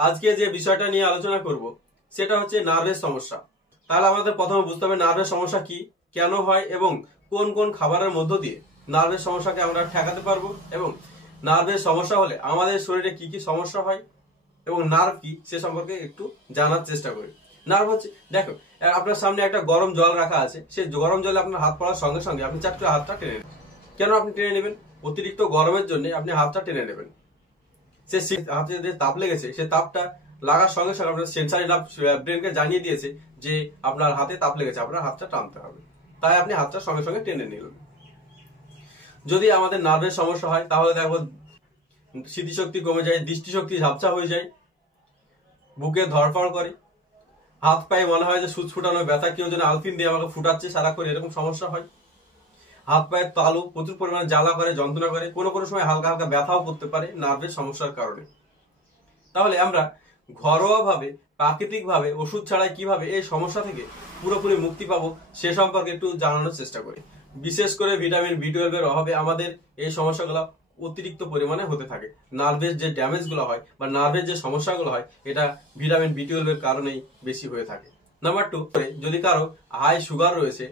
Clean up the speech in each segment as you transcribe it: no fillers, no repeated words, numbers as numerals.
আজকে যে বিষয়টা নিয়ে আলোচনা করব সেটা হচ্ছে নার্ভের সমস্যা। তাহলে আমাদের প্রথমে বুঝতে হবে নার্ভের সমস্যা কি, কেন হয় এবং কোন কোন খাবারের মধ্য দিয়ে নার্ভের সমস্যাকে আমরা ঠেকাতে পারবো, এবং নার্ভের সমস্যা হলে আমাদের শরীরে কি কি সমস্যা হয় এবং নার্ভ কি সে সম্পর্কে একটু জানার চেষ্টা করি। নার্ভ হচ্ছে, দেখো আপনার সামনে একটা গরম জল রাখা আছে, সেই গরম জলে আপনার হাত পড়ার সঙ্গে সঙ্গে আপনি চারটে হাতটা টেনে নেবেন। কেন আপনি টেনে নেবেন? অতিরিক্ত গরমের জন্য আপনি হাতটা টেনে নেবেন। সে হাতে যে তাপ লেগেছে সে তাপটা লাগার সঙ্গে সঙ্গে আপনার সেন্সারি নার্ভ ব্রেনকে জানিয়ে দিয়েছে যে আপনার হাতে তাপ লেগেছে, আপনার হাতটা টানতে হবে। তাই আপনি হাতটা সঙ্গে সঙ্গে টেনে নিলেন। যদি আমাদের নার্ভের সমস্যা হয় তাহলে দেখো স্মৃতিশক্তি কমে যায়, দৃষ্টিশক্তি ঝাপসা হয়ে যায়, বুকে ধড়ফড় করে, হাত পায়ে মনে হয় যে সুচ ফুটানো ব্যথা, কেউ যেন আলপিন দিয়ে আমাকে ফুটাচ্ছে সারাক্ষণ, এরকম সমস্যা হয়। হাত পায়ের তালু প্রচুর পরিমাণে জ্বালা করে, যন্ত্রণা করে, কোনো কোনো সময় হালকা হালকা ব্যথাও করতে পারে নার্ভের সমস্যার কারণে। তাহলে আমরা ঘরোয়া ভাবে, প্রাকৃতিক ভাবে, ওষুধ ছাড়াই কিভাবে এই সমস্যা থেকে পুরোপুরি মুক্তি পাবো সে সম্পর্কে একটু জানানোর চেষ্টা করি। বিশেষ করে ভিটামিন B12 এর অভাবে আমাদের এই সমস্যাগুলো অতিরিক্ত পরিমাণে হতে থাকে। নার্ভের যে ড্যামেজ গুলো হয় বা নার্ভের যে সমস্যাগুলো হয় এটা ভিটামিন B12 এর কারণেই বেশি হয়ে থাকে। নাম্বার 2, যদি কারো হাই সুগার রয়েছে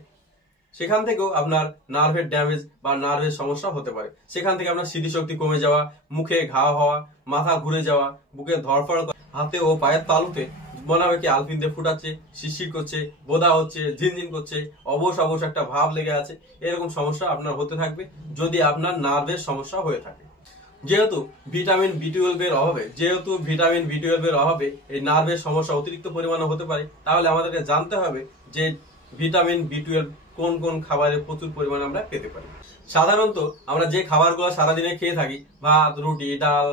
সেখান থেকেও আপনার নার্ভের ড্যামেজ বা নার্ভের সমস্যা হতে পারে। সেখান থেকে আপনার স্মৃতিশক্তি কমে যাওয়া, মুখে ঘা হওয়া, মাথা ঘুরে যাওয়া, বুকে ধড়ফড়, হাতে ও পায়ের তালুতে মনে হবে কি আলপিন দিয়ে ফুটাচ্ছে, শিরশির করছে, বোধা হচ্ছে, ঝিনঝিন করছে, অবশ অবশ একটা ভাব লেগে আছে, এরকম সমস্যা আপনার হতে থাকবে যদি আপনার নার্ভের সমস্যা হয়ে থাকে। যেহেতু ভিটামিন B12 এর অভাবে এই নার্ভের সমস্যা অতিরিক্ত পরিমাণে হতে পারে, তাহলে আমাদেরকে জানতে হবে যে ভিটামিন B12 কোন কোন খাবারে প্রচুর পরিমাণে আমরা পেতে পারি। সাধারণত আমরা যে খাবারগুলো সারাদিনে খেয়ে থাকি, ভাত, রুটি, ডাল,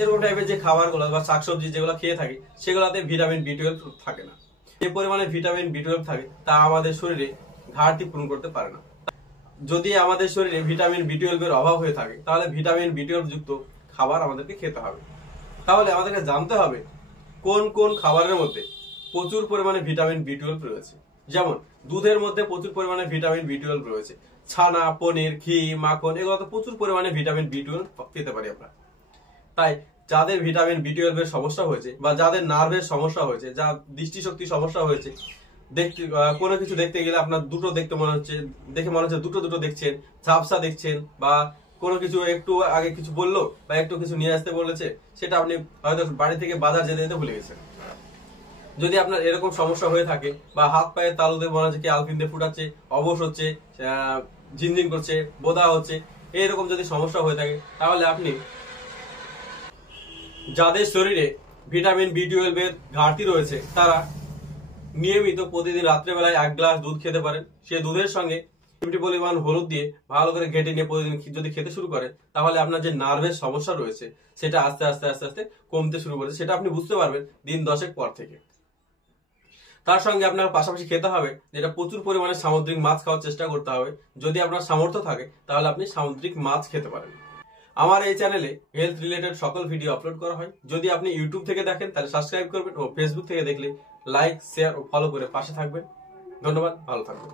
এরকম টাইপের যে খাবারগুলো বা শাকসবজি যেগুলো খেয়ে থাকি সেগুলোতে ভিটামিন B12 থাকে না। যে পরিমাণে ভিটামিন B12 থাকে তা আমাদের শরীরে ঘাটতি পূরণ করতে পারে না। যদি আমাদের শরীরে ভিটামিন B12 এর অভাব হয়ে থাকে তাহলে ভিটামিন B12 যুক্ত খাবার আমাদেরকে খেতে হবে। তাহলে আমাদেরকে জানতে হবে কোন কোন খাবারের মধ্যে প্রচুর পরিমাণে ভিটামিন B12 রয়েছে। যেমন দুধের মধ্যে প্রচুর পরিমাণে ভিটামিন B12 রয়েছে, ছানা, পনির, ঘি, মাখন, এগুলোতে প্রচুর পরিমাণে ভিটামিন B12 পেতে পারি আমরা। তাই যাদের ভিটামিন B12 এর সমস্যা হয়েছে বা যাদের নার্ভের সমস্যা হয়েছে, যা দৃষ্টিশক্তি সমস্যা হয়েছে, দেখতে কোনো কিছু দেখতে গেলে আপনার দুটো দেখতে মনে হচ্ছে, দেখে মনে হচ্ছে দুটো দুটো দেখছেন, ঝাপসা দেখছেন, বা কোনো কিছু একটু আগে কিছু বললো বা একটু কিছু নিয়ে আসতে বলেছে সেটা আপনি হয়তো বাড়ি থেকে বাজার যেতে যেতে ভুলে গেছেন। যদি আপনার এরকম সমস্যা হয়ে থাকে বা হাত পায়ের তালুতে মনে হচ্ছে কি আলপিন দিয়ে ফুটাচ্ছে, অবশ হচ্ছে, ঝিনঝিন করছে, বোধা হচ্ছে, এইরকম যদি সমস্যা হয়ে থাকে তাহলে আপনি, যাদের শরীরে ভিটামিন B12 এর ঘাটতি রয়েছে তারা নিয়মিত প্রতিদিন রাত্রেবেলায় 1 গ্লাস দুধ খেতে পারেন। সে দুধের সঙ্গে চিমটি পরিমাণ হলুদ দিয়ে ভালো করে ঘেটে নিয়ে প্রতিদিন যদি খেতে শুরু করেন তাহলে আপনার যে নার্ভের সমস্যা রয়েছে সেটা আস্তে আস্তে আস্তে আস্তে কমতে শুরু করে, সেটা আপনি বুঝতে পারবেন দিন 10 পর থেকে। তার সঙ্গে আপনার পাশাপাশি খেতে হবে যেটা প্রচুর পরিমাণে সামুদ্রিক মাছ খাওয়ার চেষ্টা করতে হবে। যদি আপনার সামর্থ্য থাকে তাহলে আপনি সামুদ্রিক মাছ খেতে পারেন। আমার এই চ্যানেলে হেলথ রিলেটেড সকল ভিডিও আপলোড করা হয়। যদি আপনি ইউটিউব থেকে দেখেন তাহলে সাবস্ক্রাইব করবেন ও ফেসবুক থেকে দেখলে লাইক, শেয়ার ও ফলো করে পাশে থাকবেন। ধন্যবাদ, ভালো থাকবেন।